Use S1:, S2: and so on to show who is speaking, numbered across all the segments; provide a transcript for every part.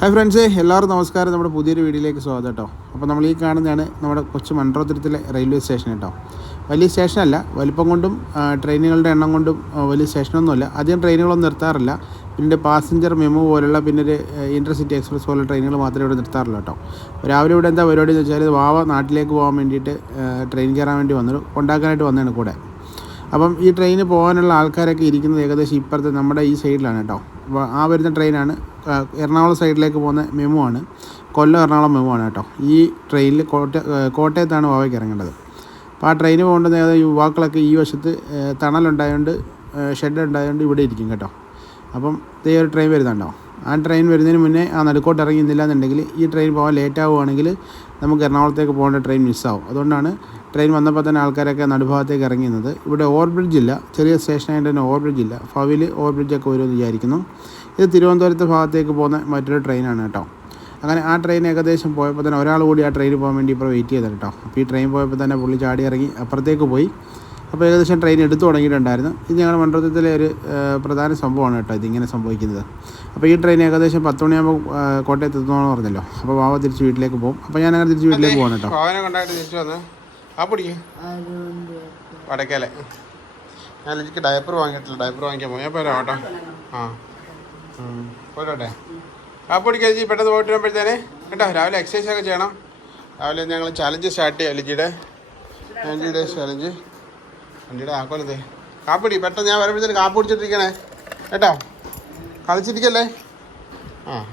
S1: Hi friends എല്ലാവർക്കും നമസ്കാരം. നമ്മുടെ പുതിയൊരു വീഡിയോയിലേക്ക് സ്വാഗതം കേട്ടോ. അപ്പോൾ നമ്മൾ ഈ കാണുന്നതാണ് നമ്മുടെ കൊച്ചു മൺട്രോത്തുരത്തിലെ റെയിൽവേ സ്റ്റേഷൻ കേട്ടോ. വലിയ സ്റ്റേഷനല്ല വലിപ്പം കൊണ്ടും ട്രെയിനുകളുടെ എണ്ണം കൊണ്ടും വലിയ സ്റ്റേഷനൊന്നുമല്ല. അധികം ട്രെയിനുകളൊന്നും നിർത്താറില്ല. പിന്നെ പാസഞ്ചർ മെമു പോലുള്ള പിന്നെ ഒരു ഇന്റർസിറ്റി എക്സ്പ്രസ് പോലുള്ള ട്രെയിനുകൾ മാത്രമേ ഇവിടെ നിർത്താറുള്ളൂ കേട്ടോ. രാവിലെ ഇവിടെ എന്താ പരിപാടി എന്ന് വെച്ചാൽ വാവ നാട്ടിലേക്ക് പോകാൻ വേണ്ടിയിട്ട് ട്രെയിൻ കയറാൻ വേണ്ടി വന്നു. കൊണ്ടാക്കാനായിട്ട് വന്നതാണ് കൂടെ. അപ്പം ഈ ട്രെയിന് പോകാനുള്ള ആൾക്കാരൊക്കെ ഇരിക്കുന്നത് ഏകദേശം ഇപ്പുറത്തെ നമ്മുടെ ഈ സൈഡിലാണ് കേട്ടോ. അപ്പോൾ ആ വരുന്ന ട്രെയിനാണ് എറണാകുളം സൈഡിലേക്ക് പോകുന്ന മെമു ആണ്. കൊല്ലം എറണാകുളം മെമു ആണ് കേട്ടോ. ഈ ട്രെയിനിൽ കോട്ട കോട്ടയത്താണ് വാവയ്ക്ക് ഇറങ്ങേണ്ടത്. അപ്പോൾ ആ ട്രെയിന് പോകേണ്ടത് ഏകദേശം യുവാക്കളൊക്കെ ഈ വശത്ത് തണലുണ്ടായതുകൊണ്ട് ഷെഡ് ഉണ്ടായതുകൊണ്ട് ഇവിടെ ഇരിക്കും കേട്ടോ. അപ്പം ഇതേ ഒരു ട്രെയിൻ വരുന്നുണ്ടോ? ആ ട്രെയിൻ വരുന്നതിന് മുന്നേ ആ നടുക്കോട്ട് ഇറങ്ങിയില്ല എന്നുണ്ടെങ്കിൽ ഈ ട്രെയിൻ പോകാൻ ലേറ്റ് ആവുകയാണെങ്കിൽ നമുക്ക് എറണാകുളത്തേക്ക് പോകേണ്ട ട്രെയിൻ മിസ്സാവും അതുകൊണ്ടാണ് ട്രെയിൻ വന്നപ്പോൾ തന്നെ ആൾക്കാരൊക്കെ നടുഭാഗത്തേക്ക് ഇറങ്ങിയത് ഇവിടെ ഓവർ ബ്രിഡ്ജ് ഇല്ല. ചെറിയ സ്റ്റേഷനായിട്ട് തന്നെ ഓവർ ബ്രിഡ്ജ് ഇല്ല. ഫവിൽ ഓവർ ബ്രിഡ്ജൊക്കെ വരുമെന്ന് വിചാരിക്കുന്നു. ഇത് തിരുവനന്തപുരത്ത് ഭാഗത്തേക്ക് പോകുന്ന മറ്റൊരു ട്രെയിനാണ് കേട്ടോ. അങ്ങനെ ആ ട്രെയിൻ ഏകദേശം പോയപ്പോൾ തന്നെ ഒരാൾ കൂടി ആ ട്രെയിനിൽ പോകാൻ വേണ്ടി ഇപ്പോൾ വെയിറ്റ് ചെയ്തത് കേട്ടോ. അപ്പോൾ ഈ ട്രെയിൻ പോയപ്പോൾ തന്നെ പുള്ളി ചാടി ഇറങ്ങി അപ്പുറത്തേക്ക് പോയി. അപ്പോൾ ഏകദേശം ട്രെയിൻ എടുത്തു തുടങ്ങിയിട്ടുണ്ടായിരുന്നു. ഇത് ഞങ്ങളുടെ മണ്ഡലത്തിലെ ഒരു പ്രധാന സംഭവമാണ് കേട്ടോ ഇതിങ്ങനെ സംഭവിക്കുന്നത്. അപ്പോൾ ഈ ട്രെയിൻ ഏകദേശം പത്ത് മണിയാകുമ്പോൾ കോട്ടയത്ത് എത്തുമെന്ന് പറഞ്ഞല്ലോ. അപ്പോൾ വാവ തിരിച്ച് വീട്ടിലേക്ക് പോകും. അപ്പോൾ ഞാൻ അങ്ങനെ തിരിച്ച് വീട്ടിലേക്ക് പോകണം കേട്ടോ.
S2: ഭാവനെ കൊണ്ടായിട്ട് തിരിച്ചു വന്ന്. ആ പിടിക്ക്. വടക്കേലെ. ഞാൻ എനിക്ക് ഡയപ്പർ വാങ്ങിയിട്ടില്ല. ഡയപ്പർ വാങ്ങിക്കാൻ പോയി ഞാൻ പോരാ കേട്ടോ. ആ. പോരോട്ടെ. ആ പിടിക്കുക ചേച്ചി പെട്ടെന്ന് പോയിട്ട് വരുമ്പോഴത്തേനെ കേട്ടോ രാവിലെ എക്സസൈസ് ഒക്കെ ചെയ്യണം. രാവിലെ ഞങ്ങൾ ചലഞ്ച് സ്റ്റാർട്ട് ചെയ്യാം ലിജിയുടെ. ലിജിയുടെ ഡേയ്സ് ചലഞ്ച് വണ്ടിയുടെ ആക്കോലത്തെ. കാപ്പിടി പെട്ടെന്ന് ഞാൻ വരുമ്പോഴത്തേന് കാപ്പ് പിടിച്ചിട്ടിരിക്കണേ കേട്ടോ. കളിച്ചിരിക്കല്ലേ? ആ.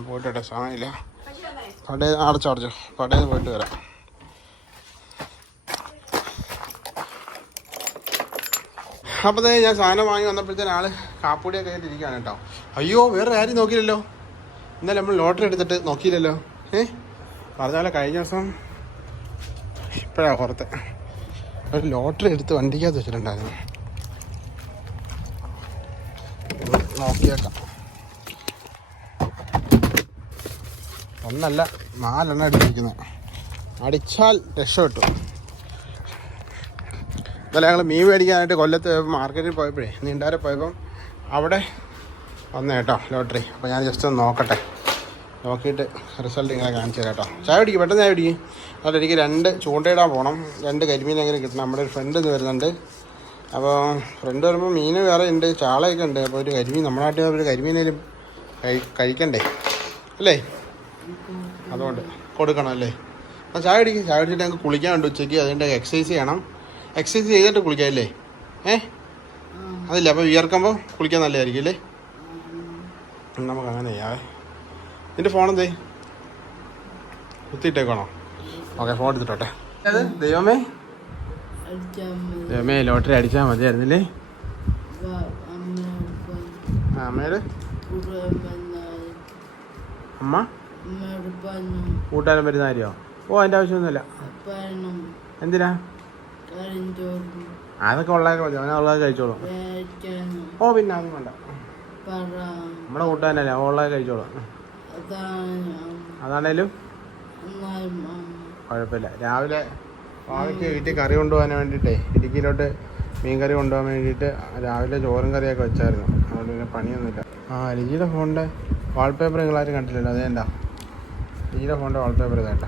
S2: പോയിട്ടെ സമയമില്ല. കടയിൽ അടച്ചോ അടച്ചോ. കടയിൽ പോയിട്ട് വരാം. അപ്പോൾ ഞാൻ സാധനം വാങ്ങി വന്നപ്പോഴത്തേന് ആൾ കാപ്പൂടിയൊക്കെ ആയിട്ട് കേട്ടോ. അയ്യോ വേറെ ആരും നോക്കിയില്ലല്ലോ. ഇന്നലെ നമ്മൾ ലോട്ടറി എടുത്തിട്ട് നോക്കിയില്ലല്ലോ. ഏ? പറഞ്ഞ പോലെ കഴിഞ്ഞ ദിവസം ഇപ്പോഴാണ് പുറത്ത്. ഒരു ലോട്ടറി എടുത്ത് വണ്ടിക്കകത്ത് വെച്ചിട്ടുണ്ടായിരുന്നു. നോക്കിയേക്കാം. ഒന്നല്ല നാലെണ്ണം അടിച്ചിരിക്കുന്നത് അടിച്ചാൽ രക്ഷ കിട്ടും. ഇന്നലെ ഞങ്ങൾ മീൻ മേടിക്കാനായിട്ട് കൊല്ലത്ത് മാർക്കറ്റിൽ പോയപ്പോഴേ നീണ്ടാരെ പോയപ്പം അവിടെ വന്നേ കേട്ടോ ലോട്ടറി. അപ്പോൾ ഞാൻ ജസ്റ്റ് ഒന്ന് നോക്കട്ടെ. നോക്കിയിട്ട് റിസൾട്ട് ഇങ്ങനെ കാണിച്ചു തരാം കേട്ടോ. ചായ പിടിക്കും പെട്ടെന്ന് ചായ പിടിക്കും അതുകൊണ്ട് എനിക്ക് രണ്ട് ചൂണ്ടയിടാൻ പോകണം രണ്ട് കരിമീൻ എങ്ങനെ കിട്ടണം? നമ്മുടെ ഒരു ഫ്രണ്ട് വരുന്നുണ്ട്. അപ്പോൾ ഫ്രണ്ട് വരുമ്പോൾ മീൻ വേറെ ഉണ്ട് ചാളയൊക്കെ ഉണ്ട്. അപ്പോൾ ഒരു കരിമീൻ നമ്മുടെ നാട്ടിൽ ഒരു കരിമീനേലും കഴി കഴിക്കണ്ടേ? അല്ലേ? അതുകൊണ്ട് കൊടുക്കണം അല്ലേ? അപ്പോൾ ചായ അടിക്കും ചായ അടിച്ചിട്ട് ഞങ്ങൾക്ക് കുളിക്കാനുണ്ട് ഉച്ചയ്ക്ക്. അതുകൊണ്ട് എക്സസൈസ് ചെയ്യണം. എക്സസൈസ് ചെയ്തിട്ട് കുളിക്കാം അല്ലേ? ഏ? അതില്ല അപ്പോൾ വിയർക്കുമ്പോൾ കുളിക്കാൻ നല്ലതായിരിക്കും അല്ലേ? നമുക്ക് അങ്ങനെ ചെയ്യാവേ. എന്റെ ഫോൺ എന്തേ? കുത്തിയിട്ടേക്കണോ ഓക്കെ ഫോൺ എടുത്തിട്ടോട്ടെ. ദൈവമേ. ദൈവമേ ലോട്ടറി അടിച്ചാൽ മതിയായിരുന്നില്ലേ? അമ്മയുടെ അമ്മ കൂട്ടാനും വരുന്ന കാര്യോ? ഓ അതിന്റെ ആവശ്യമൊന്നുമില്ല. എന്തിനാ? അതൊക്കെ ഉള്ളതൊക്കെ മതി. അവനെ ഉള്ളത് കഴിച്ചോളൂ. ഓ പിന്നെ അതും വേണ്ട. നമ്മുടെ കൂട്ടുകാരനല്ലേ? അവൻ ഉള്ളത് കഴിച്ചോളൂ. അതാണേലും? കുഴപ്പമില്ല. രാവിലെ ഭാവിക്ക് വീട്ടിൽ കറി കൊണ്ടുപോകാൻ വേണ്ടിയിട്ടേ ഇടുക്കിയിലോട്ട് മീൻ കറി കൊണ്ടുപോകാൻ വേണ്ടിയിട്ട് രാവിലെ ചോറും കറിയൊക്കെ വെച്ചായിരുന്നു. അതുകൊണ്ട് പിന്നെ പണിയൊന്നുമില്ല. ആ ലിജിയുടെ ഫോണിന്റെ വാൾപേപ്പർ നിങ്ങളാരും കണ്ടില്ലല്ലോ അതേണ്ട? ലിജിയുടെ ഫോണിന്റെ വാൾപേപ്പർ ഇതേണ്ട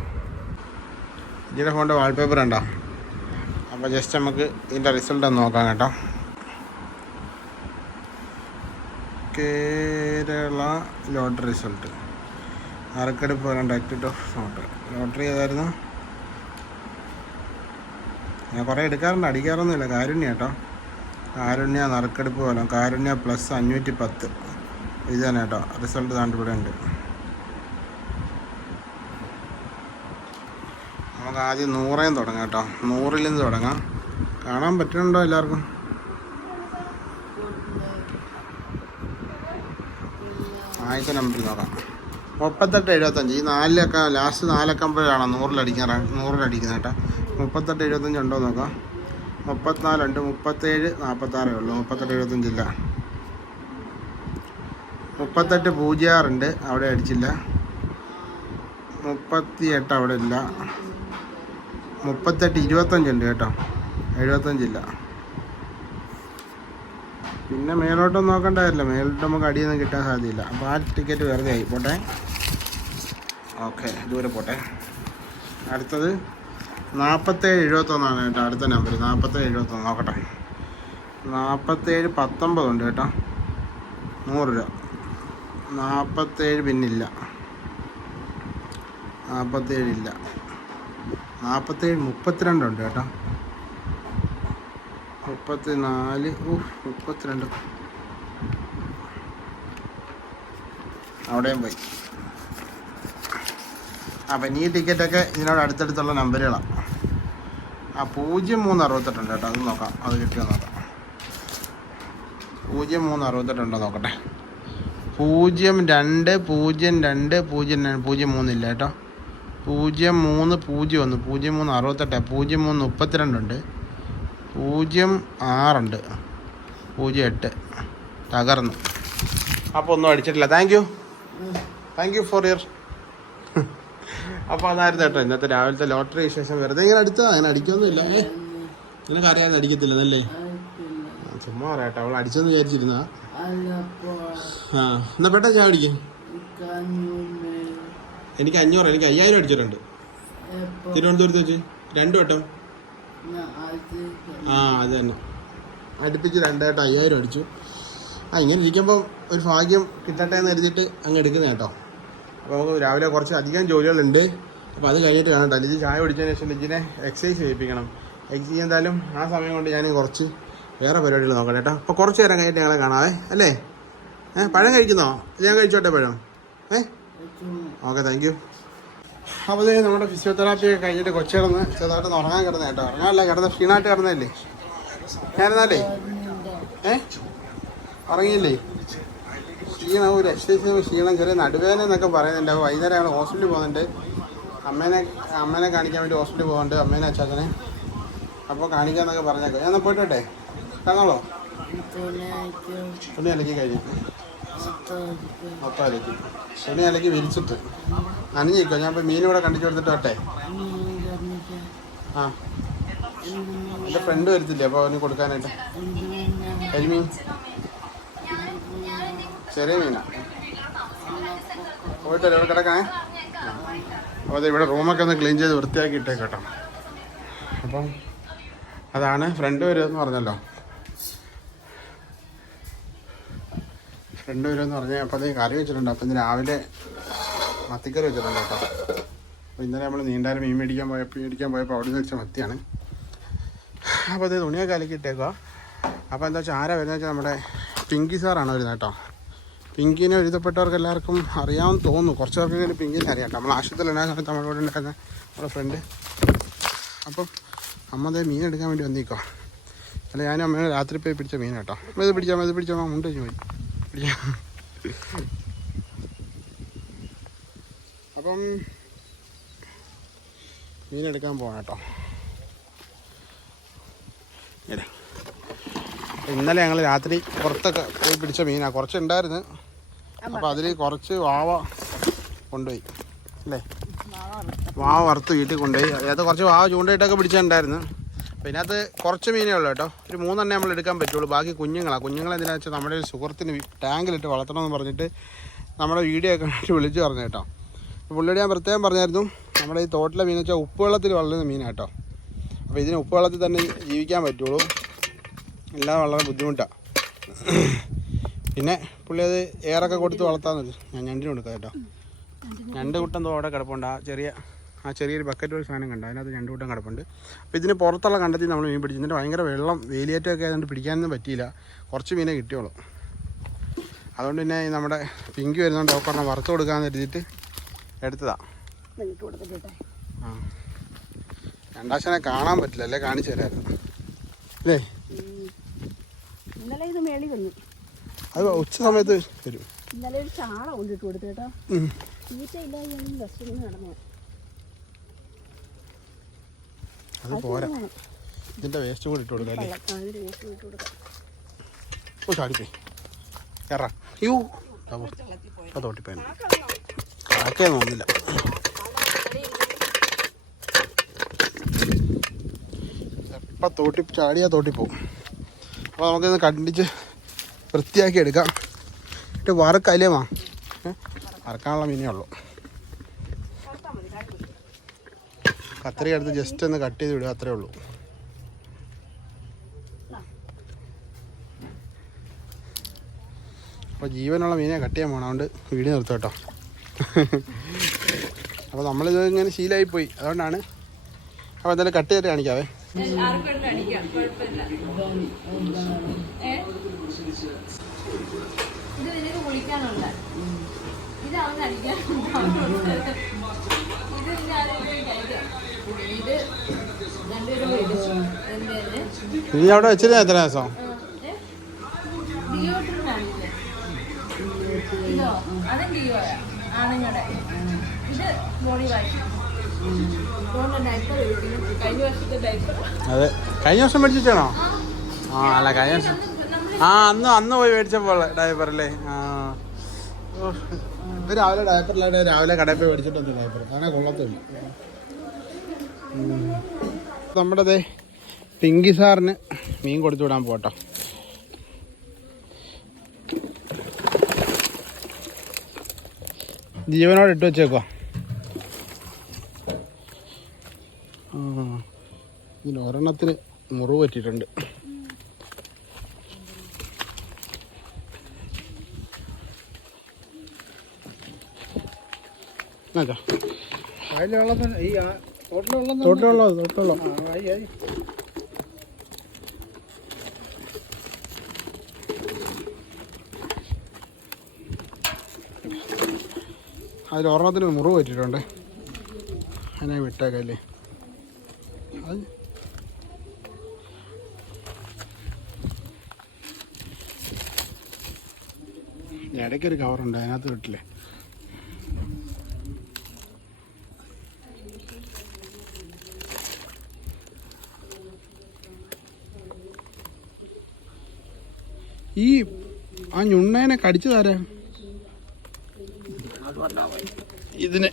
S2: ലിജിയുടെ ഫോണിന്റെ വാൾപേപ്പർ ഉണ്ടോ അപ്പോൾ ജസ്റ്റ് നമുക്ക് ഇതിന്റെ റിസൾട്ട് ഒന്ന് നോക്കാം കേട്ടോ. കേരള ലോട്ടറി റിസൾട്ട് നറുക്കെടുപ്പ് രണ്ടായിരത്തി ഓഫ് ലോട്ടറി ലോട്ടറി ഏതായിരുന്നു? ഞാൻ കുറേ എടുക്കാറുണ്ട് അടിക്കാറൊന്നുമില്ല. കാരുണ്യ കേട്ടോ. കാരുണ്യ നറുക്കെടുപ്പ് പോലെ. കാരുണ്യ പ്ലസ് അഞ്ഞൂറ്റി പത്ത് ഇത് തന്നെ കേട്ടോ. റിസൾട്ട് താണ്ട് ഇവിടെ ഉണ്ട്. നമുക്ക് ആദ്യം നൂറേം തുടങ്ങാം കേട്ടോ. നൂറിൽ നിന്ന് തുടങ്ങാം. കാണാൻ പറ്റുന്നുണ്ടോ എല്ലാവർക്കും? ആയിരത്തി നമ്പറിൽ നോക്കാം. മുപ്പത്തെട്ട് എഴുപത്തഞ്ച്. ഈ നാലിലൊക്കെ ലാസ്റ്റ് നാലക്കമ്പോഴാണോ നൂറിലടിക്കാൻ നൂറിലടിക്കുന്നത് കേട്ടോ. മുപ്പത്തെട്ട് എഴുപത്തഞ്ച് ഉണ്ടോ നോക്കാം. മുപ്പത്തിനാലുണ്ട് മുപ്പത്തേഴ് നാൽപ്പത്താറേ ഉള്ളൂ. മുപ്പത്തെട്ട് എഴുപത്തഞ്ചില്ല മുപ്പത്തെട്ട് പൂജ്യം ആറുണ്ട് അവിടെ അടിച്ചില്ല. മുപ്പത്തി എട്ട് അവിടെ ഇല്ല. മുപ്പത്തെട്ട് ഇരുപത്തഞ്ചുണ്ട് കേട്ടോ. എഴുപത്തഞ്ചില്ല പിന്നെ മേലോട്ടൊന്നും നോക്കേണ്ട കാര്യമില്ല. മേലോട്ട് നമുക്ക് അടിയൊന്നും കിട്ടാൻ സാധ്യതയില്ല. അപ്പോൾ ആ ടിക്കറ്റ് വെറുതെ ആയി. പോട്ടെ. ഓക്കെ ദൂരെ പോട്ടെ. അടുത്തത് നാൽപ്പത്തേഴ് എഴുപത്തൊന്നാണ് കേട്ടോ അടുത്ത നമ്പർ നാൽപ്പത്തേഴ് എഴുപത്തൊന്ന്. നോക്കട്ടെ. നാൽപ്പത്തേഴ് പത്തൊമ്പതുണ്ട് കേട്ടോ. നൂറ് രൂപ. നാൽപ്പത്തേഴ് പിന്നില്ല. നാൽപ്പത്തേഴില്ല നാൽപ്പത്തേഴ് മുപ്പത്തിരണ്ടുണ്ട് കേട്ടോ. മുപ്പത്തി നാല് മുപ്പത്തിരണ്ട്. അവിടെയും പോയി. അപ്പം ഈ ടിക്കറ്റൊക്കെ ഇതിനോട് അടുത്തടുത്തുള്ള നമ്പറുകളാണ് ആ പൂജ്യം മൂന്ന് അറുപത്തെട്ടുണ്ട് കേട്ടോ. അത് നോക്കാം. അത് കിട്ടിയോ നോക്കാം. പൂജ്യം മൂന്ന് അറുപത്തെട്ടുണ്ടോ നോക്കട്ടെ. പൂജ്യം രണ്ട് പൂജ്യം രണ്ട് പൂജ്യം രണ്ട് പൂജ്യം മൂന്നില്ല കേട്ടോ. പൂജ്യം മൂന്ന് പൂജ്യം ഒന്ന് പൂജ്യം മൂന്ന് അറുപത്തെട്ട് പൂജ്യം മൂന്ന് മുപ്പത്തിരണ്ടുണ്ട് പൂജ്യം ആറുണ്ട്. പൂജ്യം എട്ട്. തകർന്നു. അപ്പോൾ ഒന്നും അടിച്ചിട്ടില്ല. Thank you thank you for year അപ്പോൾ അതായിരുന്നു കേട്ടോ ഇന്നത്തെ രാവിലത്തെ ലോട്ടറി വിശേഷം. വെറുതെ ഇങ്ങനെ അടിച്ചാ അങ്ങനെ അടിക്കൊന്നുമില്ല ഏ? നിനക്ക് അറിയാതെ അടിക്കത്തില്ല അല്ലേ ചുമ്മാ പറയാട്ടോ അവൾ അടിച്ചെന്ന് വിചാരിച്ചിരുന്നാ ആ എന്നാ പെട്ടെന്ന് ചായ അടിക്കും എനിക്ക് അഞ്ഞൂറ് എനിക്ക് അയ്യായിരം അടിച്ചിട്ടുണ്ട്. തിരുവനന്തപുരത്ത് വെച്ച്. രണ്ടു വട്ടം. ആ അത് തന്നെ. അടുപ്പിച്ച് രണ്ടായിട്ട് അയ്യായിരം അടിച്ചു. ആ ഇങ്ങനെ ഇരിക്കുമ്പോൾ ഒരു ഭാഗ്യം കിട്ടട്ടെ എന്ന് കരുതിയിട്ട് അങ്ങ് എടുക്കുന്ന കേട്ടോ. അപ്പോൾ നമുക്ക് രാവിലെ കുറച്ച് അധികം ജോലികളുണ്ട്. അപ്പോൾ അത് കഴിഞ്ഞിട്ട് വേണം കേട്ടോ. ലിജി ചായ കുടിച്ചതിന് ശേഷം ലിജിനെ എക്സസൈസ് ചെയ്യിപ്പിക്കണം. എക്സസൈസ് എന്തായാലും ആ സമയം കൊണ്ട് ഞാൻ കുറച്ച് വേറെ പരിപാടികൾ നോക്കട്ടെ കേട്ടോ. അപ്പോൾ കുറച്ച് നേരം കഴിഞ്ഞിട്ട് ഞങ്ങളെ കാണാവേ അല്ലേ? ഏ പഴം കഴിക്കുന്നോ? ഞാൻ കഴിച്ചോട്ടെ പഴം? ഏ? ഓക്കെ താങ്ക് യു അപ്പോൾ ഇത് നമ്മുടെ ഫിസിയോതെറാപ്പി ഒക്കെ കഴിഞ്ഞിട്ട് കൊച്ചിടന്ന് ചെറുതായിട്ട് ഒന്ന് ഉറങ്ങാൻ കിടന്ന കേട്ടോ. ഉറങ്ങാനല്ല കിടന്ന് ക്ഷീണമായിട്ട് കിടന്നല്ലേ ഞാനെന്നാലേ? ഏ? ഉറങ്ങിയില്ലേ? ക്ഷീണം ഒരു എക്സസൈസ് ക്ഷീണം ചെറിയ നടുവേദന എന്നൊക്കെ പറയുന്നുണ്ട്. അപ്പോൾ വൈകുന്നേരം ഞങ്ങൾ ഹോസ്പിറ്റലിൽ പോകുന്നുണ്ട്. അമ്മേനെ അമ്മേനെ കാണിക്കാൻ വേണ്ടി ഹോസ്പിറ്റലിൽ പോകുന്നുണ്ട് അമ്മേനെ അച്ചാച്ചനെ. അപ്പോൾ കാണിക്കാമെന്നൊക്കെ പറഞ്ഞേക്കാം. ഞാൻ പോയിട്ടോട്ടെ പോയിട്ട് വരട്ടെ കാണാമോ തുണി അലക്കി കഴിഞ്ഞു. മൊത്തം അലക്കി തുണി അലക്കി വിരിച്ചിട്ട്. നനഞ്ഞിക്കോ ഞാൻ ഇപ്പോൾ മീൻ ഇവിടെ കണ്ടിച്ചു കൊടുത്തിട്ട് വട്ടെ ആ. എന്റെ ഫ്രണ്ട് വരത്തില്ലേ അപ്പോൾ അവന് കൊടുക്കാനായിട്ട്. കരിമീൻ. ചെറിയ മീനാ. പോയിട്ട് ഇവിടെ കിടക്കണേ അപ്പോൾ അത് ഇവിടെ റൂമൊക്കെ ഒന്ന് ക്ലീൻ ചെയ്ത് വൃത്തിയാക്കി ഇട്ടേക്കട്ടോ അപ്പം അതാണ് ഫ്രണ്ട് വരുമെന്ന് പറഞ്ഞല്ലോ. ഫ്രണ്ട് എന്ന് പറഞ്ഞാൽ അപ്പോൾ അത് കറി വെച്ചിട്ടുണ്ട്. അപ്പം ഇന്ന് രാവിലെ മത്തിക്കറി വെച്ചിട്ടുണ്ട് കേട്ടോ. അപ്പോൾ ഇന്നലെ നമ്മൾ നീണ്ടാരം മീൻ മേടിക്കാൻ പോയപ്പോൾ മേടിക്കാൻ പോയപ്പോൾ അവിടെ നിന്ന് വെച്ച മത്തിയാണ്. അപ്പോൾ അത് തുണിയൊക്കെ അലക്കിയിട്ടേക്കുക അപ്പോൾ എന്താ വെച്ചാൽ ആരാ വരുന്നത് വെച്ചാൽ നമ്മുടെ പിങ്കി സാറാണ് വരുന്നത് കേട്ടോ. പിങ്കിനെ എഴുതപ്പെട്ടവർക്ക് എല്ലാവർക്കും അറിയാമെന്ന് തോന്നുന്നു. കുറച്ച് പേർക്ക് പിങ്കിനെ അറിയാം കേട്ടോ. നമ്മൾ ആശുപത്രിയിൽ എല്ലാ സമയത്ത് നമ്മുടെ കൂടെ ഉണ്ടായിരുന്ന നമ്മുടെ ഫ്രണ്ട് അപ്പം അമ്മ അതേ മീൻ എടുക്കാൻ വേണ്ടി വന്നിക്കോ അല്ല ഞാൻ അമ്മേനെ രാത്രി പോയി പിടിച്ച മീൻ കേട്ടോ. ഇത് പിടിച്ചാൽ ഇത് പിടിച്ചാൽ മുണ്ട് പോയി. അപ്പം മീനെടുക്കാൻ പോകണം കേട്ടോ. ഇന്നലെ ഞങ്ങൾ രാത്രി പുറത്തൊക്കെ പോയി പിടിച്ച മീനാണ് കുറച്ചുണ്ടായിരുന്നു. അപ്പോൾ അതിൽ കുറച്ച് വാവ കൊണ്ടുപോയി. അല്ലേ? വാവ വറുത്ത്. വീട്ടിൽ കൊണ്ടുപോയി. അതായത് കുറച്ച് വാവ ചൂണ്ടയിട്ടൊക്കെ പിടിച്ചിട്ടുണ്ടായിരുന്നു. അപ്പോൾ ഇതിനകത്ത് കുറച്ച് മീനേ ഉള്ളൂ കേട്ടോ. ഒരു മൂന്നെണ്ണേ നമ്മൾ എടുക്കാൻ പറ്റുള്ളൂ. ബാക്കി കുഞ്ഞുങ്ങളാണ് കുഞ്ഞുങ്ങൾ എന്തിനാ വെച്ചാൽ നമ്മുടെ ഒരു സുഹൃത്തിന് ടാങ്കിലിട്ട് വളർത്തണം എന്ന് പറഞ്ഞിട്ട് നമ്മുടെ വീഡിയോ ഒക്കെ കണ്ടിട്ട് വിളിച്ച് പറഞ്ഞു കേട്ടോ. പുള്ളിയോട് ഞാൻ പ്രത്യേകം പറഞ്ഞായിരുന്നു നമ്മുടെ ഈ തോട്ടിലെ മീൻ വെച്ചാൽ ഉപ്പുവെള്ളത്തിൽ വളരുന്ന മീനാണ് കേട്ടോ. അപ്പോൾ ഇതിന് ഉപ്പുവെള്ളത്തിൽ തന്നെ ജീവിക്കാൻ പറ്റുള്ളൂ. എല്ലാം വളരെ ബുദ്ധിമുട്ടാണ് പിന്നെ പുള്ളി അത് എയറൊക്കെ കൊടുത്ത് വളർത്താന്ന് ഞാൻ ഞണ്ടിന് കൊടുക്കാം കേട്ടോ. ഞണ്ട് കുട്ടം അവിടെ കിടപ്പുണ്ട്. ചെറിയ ആ ചെറിയൊരു ബക്കറ്റ് ഒരു സാധനം കണ്ടു. അതിനകത്ത് രണ്ടു കൂട്ടം കിടപ്പുണ്ട്. അപ്പോൾ ഇതിന് പുറത്തുള്ള കണ്ടെത്തി നമ്മൾ മീൻ പിടിച്ചു. എന്നിട്ട് ഭയങ്കര വെള്ളം വേലിയേറ്റമൊക്കെ ആയതുകൊണ്ട് പിടിക്കാനൊന്നും പറ്റിയില്ല. കുറച്ച് മീനെ കിട്ടിയോളൂ അതുകൊണ്ട് പിന്നെ നമ്മുടെ പിങ്കി വരുന്നതുകൊണ്ട് അവക്കൊരെണ്ണം വറുത്ത് കൊടുക്കാമെന്ന് കരുതിയിട്ട് എടുത്തതാ. ആ. രണ്ടാശനെ കാണാൻ പറ്റില്ല. അല്ലേ? കാണിച്ചു തരായിരുന്നു. അല്ലേ?
S3: ഇന്നലെ ഇത് മേളി വന്നു.
S2: അത് ഉച്ച സമയത്ത് വരും.
S3: ഇന്നലെ ഒരു ചാള കൊണ്ടിട്ട്
S2: കൊടുത്തേട്ടോ.
S3: തീറ്റ ഇല്ലാതെ നടന്നു
S2: അത് പോരാ. ഇതിന്റെ വേസ്റ്റ് കൂടി ഇട്ട് കൊടുക്കാം അല്ലേ ഓ ചാടിപ്പോയി. എറാ. യൂ അത് തോട്ടിപ്പോയി കാക്കയൊന്നും ഒന്നില്ല എപ്പം തോട്ടി ചാടിയാൽ തോട്ടി പോകും അപ്പോൾ നമുക്കിന്ന് കണ്ടിച്ച് വൃത്തിയാക്കി എടുക്കാം. എന്നിട്ട് വറുക്കല്ലേ മാ? ഏ? വറുക്കാനുള്ള മീനേ ഉള്ളൂ. കത്രിക എടുത്ത് ജസ്റ്റ് ഒന്ന് കട്ട് ചെയ്ത് വിടുക അത്രേ ഉള്ളൂ. അപ്പോൾ ജീവനുള്ള മീനെ കട്ട് ചെയ്യാൻ പോകണം അതുകൊണ്ട് വീട് നിർത്തും കേട്ടോ. അപ്പോൾ നമ്മളിത് ഇങ്ങനെ ശീലമായി പോയി. അതുകൊണ്ടാണ്. അപ്പോൾ എന്തായാലും കട്ട് ചെയ്ത് കാണിക്കാവേ.
S4: ഇത് അവൻ അടിക്കാനുണ്ട്
S2: ഇനി അവിടെ വെച്ചിരുന്ന എത്ര ദിവസം?
S4: അതും കഴിഞ്ഞ
S2: വർഷം മേടിച്ചിട്ടാണോ? ആ. അല്ല കഴിഞ്ഞ വർഷം. ആ അന്ന് അന്ന് പോയി മേടിച്ചപ്പോൾ ഡയപ്പർ അല്ലേ? ആ. രാവിലെ ഡയപ്പറിലായിട്ട് രാവിലെ കടയിൽ പോയി മേടിച്ചിട്ടുണ്ട് ഡയപ്പർ അങ്ങനെ കൊള്ളത്തില്ല. നമ്മുടെ പിങ്കി സാറിന് മീൻ കൊടുത്തു വിടാൻ പോട്ടോ ജീവനോട് ഇട്ട് വെച്ചേക്കോ ഇതിന് ഒരെണ്ണത്തിന് മുറിവ് പറ്റിയിട്ടുണ്ട്.
S1: വെള്ളത്തിന് ഈ തോട്ടിലുള്ള.
S2: തൊട്ടുള്ളോ തൊട്ടുള്ളോ അതിൽ ഒരെണ്ണത്തിന് മുറിവ് പറ്റിയിട്ടുണ്ട്. അതിനെ വിട്ടേക്കല്ലേ. അത് ഇടയ്ക്കൊരു കവറുണ്ട് അതിനകത്ത് വിട്ടില്ലേ? ഈ ആ ഞുണ്ണേനെ കടിച്ചു തരാ ഇതിനെ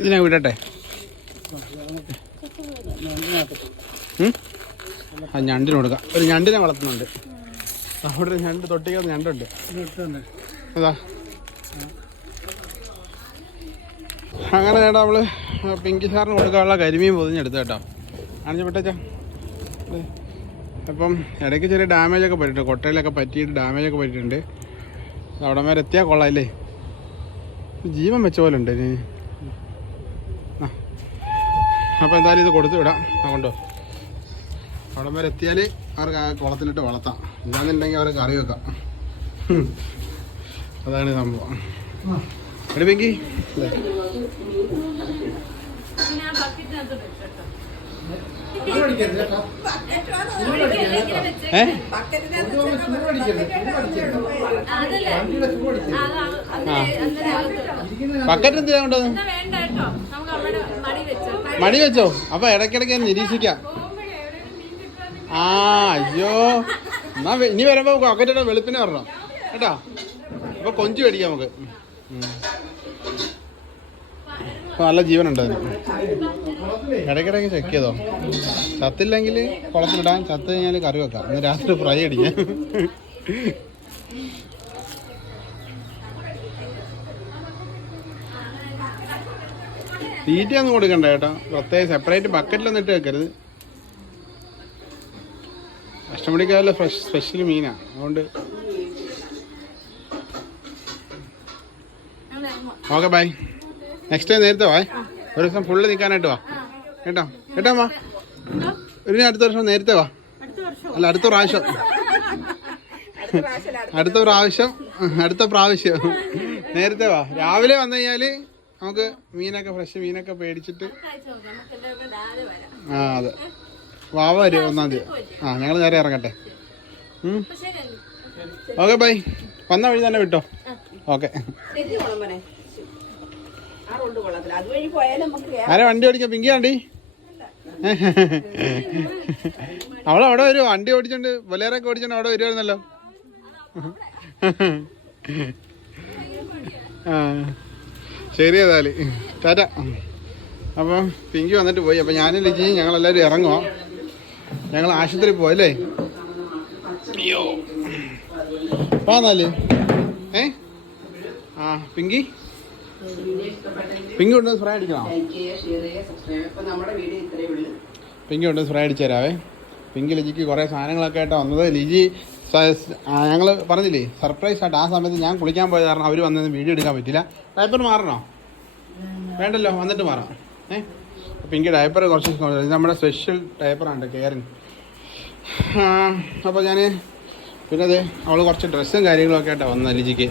S2: ഇതിനെ വിടട്ടെ? ആ ഞണ്ടിന് കൊടുക്കാം. ഒരു ഞണ്ടിനെ വളർത്തുന്നുണ്ട്. അവിടെ ഞണ്ട് തൊട്ടിക്കുന്ന ഞണ്ടുണ്ട്. അതാ. അങ്ങനെ ചേട്ടാ നമ്മൾ പിങ്കി സാറിന് കൊടുക്കാനുള്ള കരിമീൻ പൊതിഞ്ഞെടുത്ത് കേട്ടോ. കാണിച്ചു. അപ്പം ഇടയ്ക്ക് ചെറിയ ഡാമേജ് ഒക്കെ പറ്റിയിട്ടുണ്ട്. കൊട്ടയിലൊക്കെ പറ്റിയിട്ട് ഡാമേജ് ഒക്കെ പറ്റിയിട്ടുണ്ട് അവിടെ വരെ എത്തിയാൽ കൊള്ളാമല്ലേ ജീവൻ വെച്ച പോലെ ഉണ്ട് ഇനി. ആ. അപ്പോൾ എന്തായാലും ഇത് കൊടുത്തു വിടാം. ആ കൊണ്ടോ അവിടെ വരെ എത്തിയാൽ അവർക്ക് ആ കുളത്തിലിട്ട് വളർത്താം. ഇല്ലാന്നുണ്ടെങ്കിൽ അവർക്ക് കറി വെക്കാം. അതാണ് സംഭവം. എടുപ്പെങ്കിൽ
S4: ഞാൻ
S2: ബക്കറ്റ് എന്തിനാ കൊണ്ടത്
S4: മടി വെച്ചോ.
S2: അപ്പൊ ഇടയ്ക്കിടയ്ക്ക് നിരീക്ഷിക്കാം. ആ അയ്യോ. എന്നാ ഇനി വരുമ്പോ ബക്കറ്റിന്റെ വെളുപ്പിനെ വരണം. കേട്ടോ? അപ്പൊ കൊഞ്ചു മേടിക്കാം നമുക്ക്. നല്ല ജീവനുണ്ട് അതിന്. ഇടയ്ക്കിടയ്ക്ക് ചെക്ക് ചെയ്തോ? ചത്തില്ലെങ്കിൽ കുളത്തിലിടാൻ ചത്ത് കഴിഞ്ഞാൽ കറി വെക്കാം. ഇന്ന് രാത്രി ഫ്രൈ അടിക്കാം തീറ്റയൊന്നും കൊടുക്കണ്ട കേട്ടോ. പ്രത്യേകം സെപ്പറേറ്റ് ബക്കറ്റിലൊന്നും ഇട്ട് വെക്കരുത്. കഷ്ടമടിക്കാനുള്ള ഫ്രഷ് സ്പെഷ്യൽ മീനാ. അതുകൊണ്ട്. ഓക്കെ ബൈ നെക്സ്റ്റ് ടൈം നേരത്തെ വാ ഒരു ദിവസം ഫുള്ള് നിൽക്കാനായിട്ട് വാ. കേട്ടോ? കേട്ടോ വാ ഒരു അടുത്ത വർഷം നേരത്തെ വാ. അല്ല അടുത്ത പ്രാവശ്യം. അടുത്ത പ്രാവശ്യം അടുത്ത പ്രാവശ്യം. നേരത്തെ വാ. രാവിലെ വന്നു കഴിഞ്ഞാൽ നമുക്ക് മീനൊക്കെ ഫ്രഷ് മീനൊക്കെ പേടിച്ചിട്ട് ആ അതെ. വാവ വരും ഒന്നാം തീയതി. ആ ഞങ്ങൾ നേരെ ഇറങ്ങട്ടെ. Okay bye. വന്ന വഴി തന്നെ വിട്ടോ. ഓക്കെ
S3: ശരി കുളമ്പനെ ആ റോഡ് കൊള്ളത്തില്ല അതുവഴി പോയാലും നമുക്ക് കേറാം.
S2: ആരാ വണ്ടി ഓടിക്കാം പിങ്കി വണ്ടി അവളവിടെ വരും. വണ്ടി ഓടിച്ചോണ്ട് ബൊലേറൊക്കെ ഓടിച്ചോണ്ട് അവിടെ വരുമായിരുന്നല്ലോ ആ. ശരി ഏതായാലും. ടാറ്റ. അപ്പം പിങ്കി വന്നിട്ട് പോയി. അപ്പം ഞാനും ലിജി ഞങ്ങളെല്ലാവരും ഇറങ്ങുക ഞങ്ങൾ ആശുപത്രി പോയല്ലേ അയ്യോ. പോന്നാൽ ഏ? ആ പിങ്കി? പിങ്കി കൊണ്ട് സ്പ്രേ അടിക്കണോ? പിങ്കി കൊണ്ട് സ്പ്രേ അടിച്ചു തരാവേ. പിങ്കി ലിജിക്ക് കുറേ സാധനങ്ങളൊക്കെ ആയിട്ട് വന്നത്. ലിജി ഞങ്ങൾ പറഞ്ഞില്ലേ സർപ്രൈസ് ആയിട്ട് ആ സമയത്ത് ഞാൻ കുളിക്കാൻ പോയത് കാരണം അവർ വന്നത് വീഡിയോ എടുക്കാൻ പറ്റില്ല ഡയപ്പർ മാറണോ? വേണ്ടല്ലോ വന്നിട്ട് മാറാം. ഏ? പിങ്കി ഡയപ്പർ കുറച്ച് ഇത് നമ്മുടെ സ്പെഷ്യൽ ഡയപ്പറാണ് കെയറിൻ അപ്പോൾ ഞാൻ പിന്നെ അതെ അവൾ കുറച്ച് ഡ്രസ്സും കാര്യങ്ങളൊക്കെ ആയിട്ടാണ് വന്നത് ലിജിക്ക്.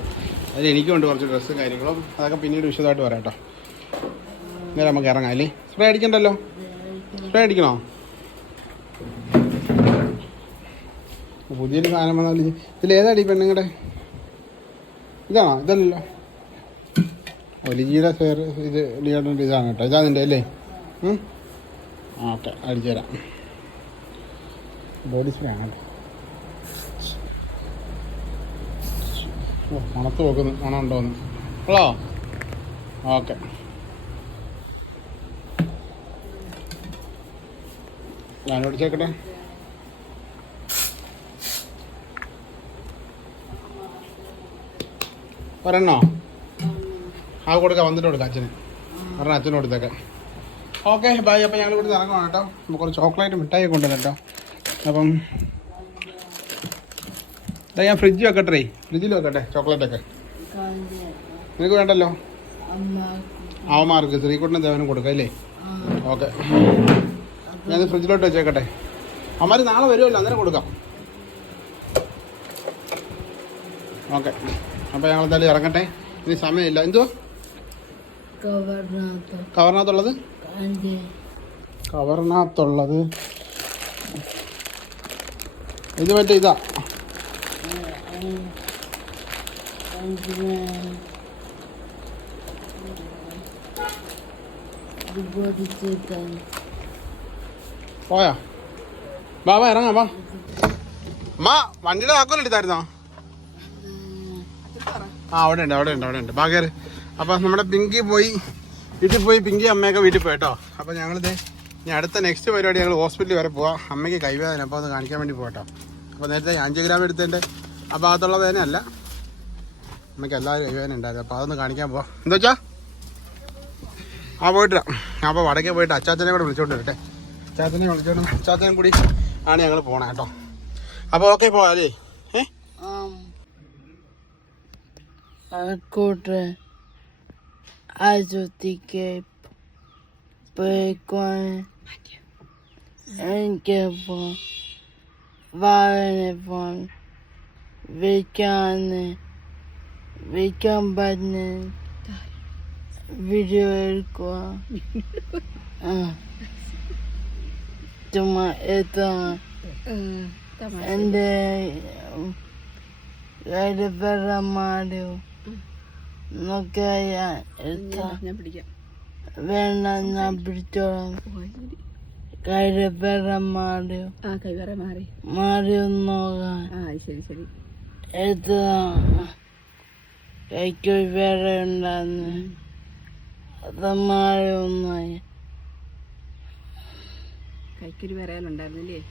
S2: അതിൽ എനിക്കുണ്ട് കുറച്ച് ഡ്രസ്സും കാര്യങ്ങളും. അതൊക്കെ പിന്നീട് വിശദമായിട്ട് പറയാം കേട്ടോ. നേരെ നമുക്ക് ഇറങ്ങാം അല്ലേ? സ്പ്രേ അടിക്കണ്ടല്ലോ? സ്പ്രേ അടിക്കണോ? പുതിയൊരു സാധനം വന്നാൽ ഇതിൽ ഏതാടി പെണ്ണുങ്ങളുടെ ഇതാണോ? ഇതല്ലല്ലോ. ഒലിജിയുടെ ലിജിയുടെ ഫെയർ ഇത് ഇതാണ് കേട്ടോ. ഇതാതിന്റെ അല്ലേ? ഓക്കെ അടിച്ചു തരാം ബോഡി സ്പ്രേ ആണ് മണത്ത് നോക്കുന്നു മണം ഉണ്ടോന്ന് ഉള്ളോ ഓക്കെ. ഞാൻ ചേക്കട്ടെ ഒരെണ്ണോ? ആ കൊടുക്കാം. വന്നിട്ട് കൊടുക്കാം അച്ഛന്. ഒരെണ്ണം അച്ഛനും കൊടുത്തേക്കാം. ഓക്കെ ബൈ അപ്പം ഞങ്ങൾ ഇവിടുന്ന് ഇറങ്ങുവാണ് കേട്ടോ. നമുക്ക് കുറച്ച് ചോക്ലേറ്റ് മിഠായി കൊണ്ടുവന്നു കേട്ടോ. അപ്പം ഇതാ ഞാൻ ഫ്രിഡ്ജ് വെക്കട്ടെ. ഫ്രിഡ്ജിൽ വെക്കട്ടെ ചോക്ലേറ്റ് ഒക്കെ. നിനക്ക് വേണ്ടല്ലോ? അവന്മാർക്ക് ശ്രീകുട്ടനും ദേവനും കൊടുക്കാം അല്ലേ? ഓക്കെ. ഞാൻ ഫ്രിഡ്ജിലോട്ട് വെച്ചേക്കട്ടെ. അവന്മാർ നാളെ വരുമല്ലോ അന്നേരം കൊടുക്കാം. ഓക്കെ. അപ്പോൾ ഞങ്ങൾ എന്തായാലും ഇറങ്ങട്ടെ. ഇനി സമയമില്ല. എന്തുവാ? കവറിനകത്തുള്ളത്? കവറിനകത്തുള്ളത്. ഇത് മറ്റേ ഇതാ. പോയാ? വാ ഇറങ്ങാം മാ അമ്മ വണ്ടിയുടെ താക്കോൽ എടുത്തായിരുന്നോ? ആ അവിടെ ഉണ്ട് അവിടെ ഉണ്ട് അവിടെ ഉണ്ട്. ബാഗേർ അപ്പോൾ നമ്മുടെ പിങ്കി പോയി വീട്ടിൽ പോയി പിങ്കി അമ്മയൊക്കെ വീട്ടിൽ പോയി കേട്ടോ. അപ്പൊ ഞങ്ങളിത് ഇനി അടുത്ത നെക്സ്റ്റ് പരിപാടി ഞങ്ങൾ ഹോസ്പിറ്റലിൽ വരെ പോവാം. അമ്മയ്ക്ക് കൈവേദന അപ്പോൾ അത് കാണിക്കാൻ വേണ്ടി പോകട്ടോ അപ്പോൾ നേരത്തെ അഞ്ച് ഗ്രാം എടുത്തതിന്റെ ആ ഭാഗത്തുള്ള വേദനയല്ല അമ്മയ്ക്ക് എല്ലാവരും വേന ഉണ്ടായിരുന്നു. അപ്പോൾ അതൊന്ന് കാണിക്കാൻ പോവാം. എന്താ വെച്ചാ? ആ പോയിട്ട്. അപ്പോൾ വടക്കേ പോയിട്ട് അച്ചാച്ചനെ കൂടെ വിളിച്ചോണ്ട് വരട്ടെ. അച്ചാച്ചനെ വിളിച്ചോണ്ട് അച്ചാച്ചനും കൂടി ആണ് ഞങ്ങൾ പോണേ കേട്ടോ. അപ്പോൾ ഓക്കെ പോവാം അല്ലേ? ഏ?
S5: പോയിക്കോണേ. എനിക്ക് പോ വാഴനെ പോൺ വിളിക്കാന്ന് വിളിക്കാൻ പറഞ്ഞ് വീഡിയോ എടുക്കുക ചുമ്മാ എത്താ എന്റെ വേറെ നോക്കിയാ എടുത്താ വേണ്ട ഞാൻ പിടിച്ചോളാം കൈ വേറെ മാറിയോ
S3: ആ കൈവറ മാറി
S5: മാറിയോ നോക്കാൻ
S3: ആ ശരി ശരി
S5: എടുത്ത കൈക്ക് വേറെ ഉണ്ടാന്ന് അത് മാറി ഒന്നായി
S3: കൈക്കൊരു വിറയലുണ്ടായിരുന്നില്ലേ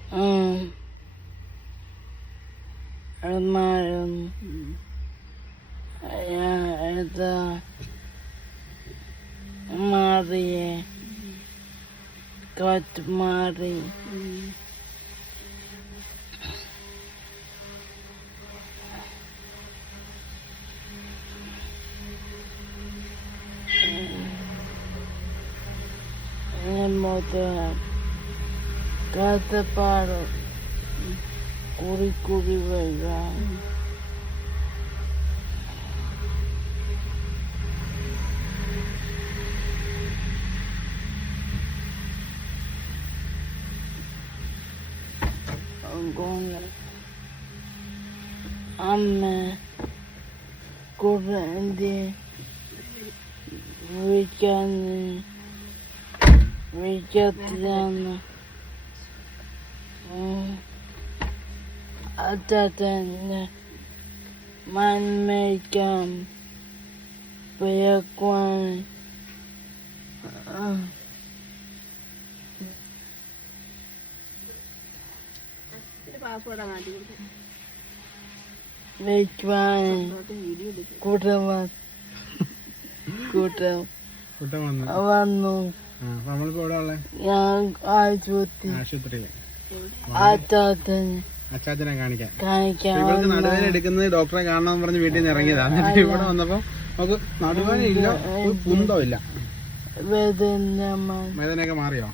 S5: അത് മാറി ഒന്ന് ഞാൻ മാറിയേ കാറ്റ് മാറി. Mother കാത്തപ്പാട് കൂടി കൂടി വരാം അങ്ങനെ അമ്മ കൂടെ എന്ത് വിളിക്കാന്ന് വിളിക്കത്തില്ലാന്ന് അച്ഛന്റെ മന്മയ്ക്കാം പിഴക്കുവാൻ
S3: പാസ്വേഡ് മാറ്റി കൊടുത്തു
S5: വെക്കുവാൻ കൂട്ടം വ- കൂട്ടം
S2: കുട്ടൻ വന്നു
S5: വന്നു
S2: ആ, അപ്പൊ നമ്മളിപ്പോ എവിടെ ഉള്ളേ?
S5: ഞാൻ ആശുപത്രി ആശുപത്രിയിൽ.
S2: അച്ചാച്ചനെ കാണിക്കാൻ നടുവേന എടുക്കുന്നത് ഡോക്ടറെ കാണണമെന്ന് പറഞ്ഞ് വീട്ടിൽ നിന്ന് ഇറങ്ങിയതാ. എന്നിട്ട് ഇവിടെ വന്നപ്പോ നമുക്ക് നടുവേന ഇല്ല ഒരു കുന്തം ഇല്ല.
S5: വേദന
S2: വേദനയൊക്കെ മാറിയോ?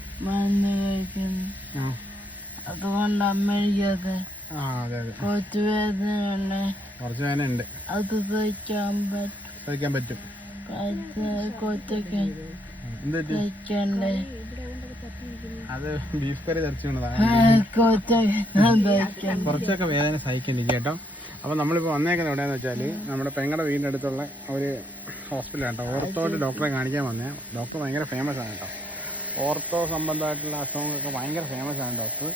S5: അതുകൊണ്ട് അമ്മയ്ക്കത്
S2: അതെ
S5: കുറച്ച്
S2: വേദന ഉണ്ട്
S5: അത് സഹിക്കാൻ പറ്റും. സഹിക്കണ്ടേ
S2: അത് ബീഫ് കറി
S5: സഹിക്കണ്ടേ
S2: കുറച്ചൊക്കെ വേദന സഹിക്കുന്നുണ്ട് കേട്ടോ. അപ്പോൾ നമ്മളിപ്പോൾ വന്നേക്കുന്നത് എവിടെയാന്ന് വെച്ചാൽ നമ്മുടെ പെങ്ങളുടെ വീടിന്റെ അടുത്തുള്ള ഒരു ഹോസ്പിറ്റലാണ് കേട്ടോ. ഓർത്തോട്ട് ഡോക്ടറെ കാണിക്കാൻ വന്നേ. ഡോക്ടർ ഭയങ്കര ഫേമസ് ആണ് കേട്ടോ. ഓർത്തോ സംബന്ധമായിട്ടുള്ള അസുഖങ്ങളൊക്കെ ഭയങ്കര ഫേമസ് ആണ് ഡോക്ടർ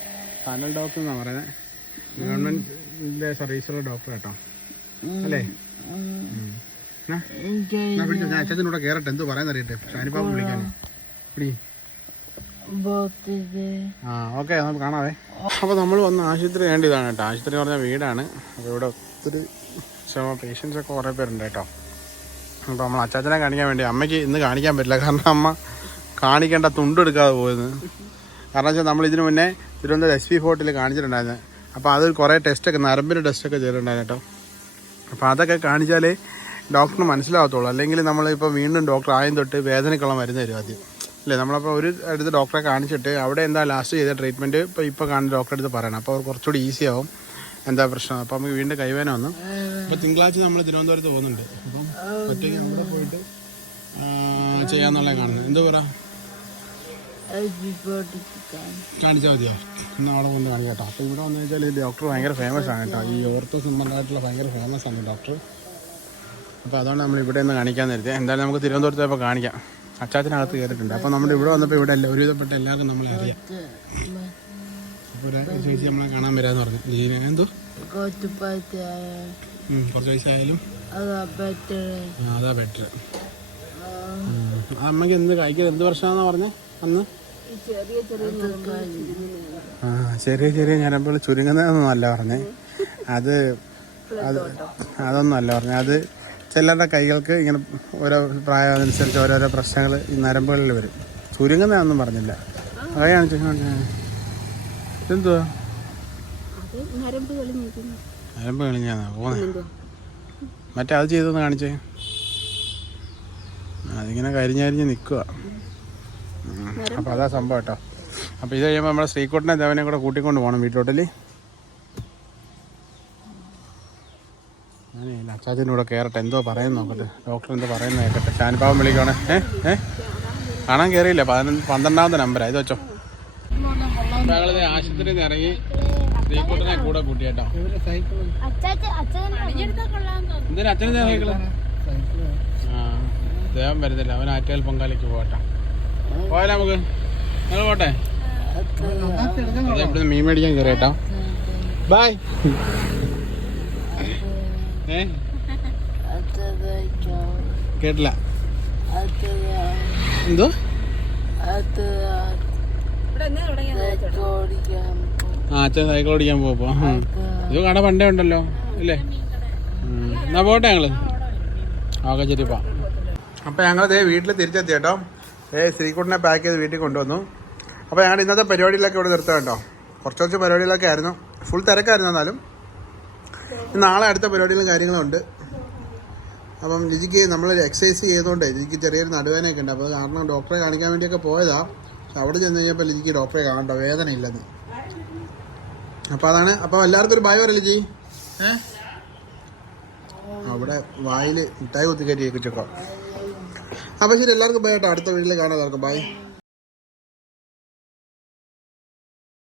S2: സനൽ ഡോക്ടർ എന്നാണ് പറയുന്നത് ഗവൺമെന്റിന്റെ സർവീസുള്ള ഡോക്ടർ കേട്ടോ. അല്ലേ? അച്ഛനോട് കയറട്ടെ എന്ത് പറയാൻ അറിയട്ടെ ഷാനിപ്പാവ് വിളിക്കാൻ ആ ഓക്കെ നമുക്ക് കാണാവേ. അപ്പോൾ നമ്മൾ വന്ന ആശുപത്രി വേണ്ടിയതാണ് കേട്ടോ. ആശുപത്രി എന്ന് പറഞ്ഞ വീടാണ്. അപ്പോൾ ഇവിടെ ഒത്തിരി പേഷ്യൻസ് ഒക്കെ കുറേ പേരുണ്ട് കേട്ടോ. അപ്പോൾ നമ്മൾ അച്ചാച്ചനെ കാണിക്കാൻ വേണ്ടി അമ്മയ്ക്ക് ഇന്ന് കാണിക്കാൻ പറ്റില്ല. കാരണം അമ്മ കാണിക്കേണ്ട തുണ്ടെടുക്കാതെ പോയത്. കാരണം വെച്ചാൽ നമ്മൾ ഇതിനു മുന്നേ തിരുവനന്തപുരം എസ് പി ഫോർട്ടിൽ കാണിച്ചിട്ടുണ്ടായിരുന്നു. അപ്പോൾ അത് കുറേ ടെസ്റ്റൊക്കെ നരമ്പിന്റെ ടെസ്റ്റൊക്കെ ചെയ്തിട്ടുണ്ടായിരുന്നു കേട്ടോ. അപ്പോൾ അതൊക്കെ കാണിച്ചാലേ ഡോക്ടറിന് മനസ്സിലാകത്തുള്ളൂ. അല്ലെങ്കിൽ നമ്മളിപ്പോൾ വീണ്ടും ഡോക്ടർ ആദ്യം തൊട്ട് വേദനയ്ക്കുള്ള മരുന്ന് തരും ആദ്യം. അല്ലേ? നമ്മളപ്പോൾ ഒരു അടുത്ത് ഡോക്ടറെ കാണിച്ചിട്ട് അവിടെ എന്താ ലാസ്റ്റ് ചെയ്ത ട്രീറ്റ്മെന്റ് ഇപ്പോൾ ഇപ്പോൾ കാണുന്ന ഡോക്ടറെ അടുത്ത് പറയണം. അപ്പോൾ അവർ കുറച്ചുകൂടി ഈസി ആവും. എന്താ പ്രശ്നം? അപ്പോൾ നമുക്ക് വീണ്ടും കൈവേന വന്നു. അപ്പോൾ തിങ്കളാഴ്ച നമ്മൾ തിരുവനന്തപുരത്ത് പോകുന്നുണ്ട്. അപ്പം ഒറ്റയ്ക്ക് അവിടെ പോയിട്ട് ചെയ്യാന്നുള്ള കാണുന്നത്. എന്താ
S5: പറയാ
S2: കാണിച്ചാൽ മതിയോ? എന്നാൽ അവിടെ കൊണ്ട് കാണിക്കാം കേട്ടോ. അപ്പോൾ ഇവിടെ വന്നു വെച്ചാൽ ഡോക്ടർ ഭയങ്കര ഫേമസ് ആണ് കേട്ടോ. ഈ ഓർത്തോ സംബന്ധമായിട്ടുള്ള ഭയങ്കര ഫേമസ് ആണ് ഡോക്ടർ. അപ്പോൾ അതുകൊണ്ട് നമ്മൾ ഇവിടെ നിന്ന് കാണിക്കാൻ നേരത്തെ. എന്തായാലും നമുക്ക് തിരുവനന്തപുരത്ത് പോയപ്പോൾ കാണിക്കാം. അച്ചാച്ചനകത്ത് കയറിയിട്ടുണ്ട് അപ്പോൾ നമ്മൾ ഇവിടെ വന്നപ്പോൾ ഇവിടെ എല്ലാ ഒരുവിധപ്പെട്ട എല്ലാവർക്കും നമ്മൾ അറിയാം. അപ്പോൾ ഒരു ചേച്ചി നമ്മളെ കാണാൻ വരാമെന്ന് പറഞ്ഞു. ജീന എന്തോ?
S5: കുറച്ച്
S2: വയസ്സായാലും?
S5: അതാ ബെറ്റർ
S2: ആ, അതാ ബെറ്റർ അമ്മയ്ക്ക് എന്ത് കഴിക്കുന്നത് എന്ത് പ്രശ്നമാണെന്ന് പറഞ്ഞേ? അന്ന്? ആ ചെറിയ ചെറിയ ഞരമ്പുകൾ ചുരുങ്ങുന്നതൊന്നും അല്ല പറഞ്ഞേ. അത് അത് അതൊന്നും അല്ല പറഞ്ഞേ. അത് ചിലരുടെ കൈകൾക്ക് ഇങ്ങനെ ഓരോ പ്രായം അനുസരിച്ച് ഓരോരോ പ്രശ്നങ്ങൾ ഈ നരമ്പുകളിൽ വരും. ചുരുങ്ങുന്നതാണെന്നും പറഞ്ഞില്ല. അതെയാണ് കാണിച്ചു എന്തുവാ നരമ്പ് കളിഞ്ഞാന്നാ പോന്നെ. മറ്റേ അത് ചെയ്തൊന്ന് കാണിച്ചേ. അതിങ്ങനെ കരിഞ്ഞരിഞ്ഞ് നിൽക്കുക അപ്പോൾ അതാ സംഭവം കേട്ടോ. അപ്പോൾ ഇത് കഴിയുമ്പോൾ നമ്മുടെ ശ്രീകോട്ടിനെ ദേവനെ കൂടെ കൂട്ടിക്കൊണ്ട് പോകണം വീട്ടിലോട്ടല്ലേ ഞാനേ അച്ചാച്ചന്റെ കൂടെ കയറട്ടെ എന്തോ പറയുന്നു നോക്കട്ടെ. ഡോക്ടർ എന്തോ പറയുന്ന കേൾക്കട്ടെ ഷാനിപ്പാവൻ വിളിക്കണേ ഏ? ഏ? കാണാൻ കയറിയില്ല പതിനൊന്ന് പന്ത്രണ്ടാമത്തെ നമ്പറാണ് ഇത് വെച്ചോ. ഞങ്ങളിത് ആശുപത്രിയിൽ നിന്ന് ഇറങ്ങി സ്ത്രീക്കൂട്ടനെ കൂടെ കൂട്ടിയേട്ടോ എന്തിനാ അച്ഛനെ സൈക്കിൾ ആ ദേവൻ വരുന്നില്ല. അവൻ ആറ്റൽ പൊങ്കാലിക്ക് പോകട്ടെ. പോയാലോ നമുക്ക്? നിങ്ങൾ പോട്ടെ? മീൻ മേടിക്കാൻ കയറിയേട്ടോ
S5: ബൈ
S2: കേട്ടില്ല. എന്തോ? ആ അച്ഛൻ സൈക്കിൾ ഓടിക്കാൻ പോപ്പോ ഇത് കട പണ്ടേ ഉണ്ടല്ലോ ഇല്ലേ? ഉം. എന്നാ പോട്ടെ ഞങ്ങൾ? ഓക്കെ ശരിപ്പാ അപ്പോൾ ഞങ്ങൾ ദേ വീട്ടിൽ തിരിച്ചെത്തി കേട്ടോ. ഏ ശ്രീകുട്ടിനെ പാക്ക് ചെയ്ത് വീട്ടിൽ കൊണ്ടുവന്നു. അപ്പോൾ ഞങ്ങൾ ഇന്നത്തെ പരിപാടിയിലൊക്കെ ഇവിടെ നിർത്താം കേട്ടോ. കുറച്ച് കുറച്ച് പരിപാടികളൊക്കെ ആയിരുന്നു. ഫുൾ തിരക്കായിരുന്നു എന്നാലും. നാളെ അടുത്ത പരിപാടികളും കാര്യങ്ങളും ഉണ്ട് അപ്പം ലിജിക്ക് നമ്മൾ എക്സസൈസ് ചെയ്തുകൊണ്ടേ ലിജിക്ക് ചെറിയൊരു നടുവേനയൊക്കെ ഉണ്ട്. അപ്പോൾ കാരണം ഡോക്ടറെ കാണിക്കാൻ വേണ്ടിയൊക്കെ പോയതാ. പക്ഷെ അവിടെ ചെന്ന് കഴിഞ്ഞപ്പോൾ ലിജിക്ക് ഡോക്ടറെ കാണണ്ട വേദന ഇല്ലെന്ന്. അപ്പോൾ അതാണ്. അപ്പോൾ എല്ലാവർക്കും ഒരു ഭയം ലിജി. ഏ? അവിടെ വായിൽ മിഠായി കുത്തിക്കയറ്റി വെച്ചേക്കോ അപ്പോൾ ശരി എല്ലാവർക്കും ബൈ കേട്ടോ. അടുത്ത വീട്ടിൽ കാണാം എല്ലാവർക്കും. ബൈ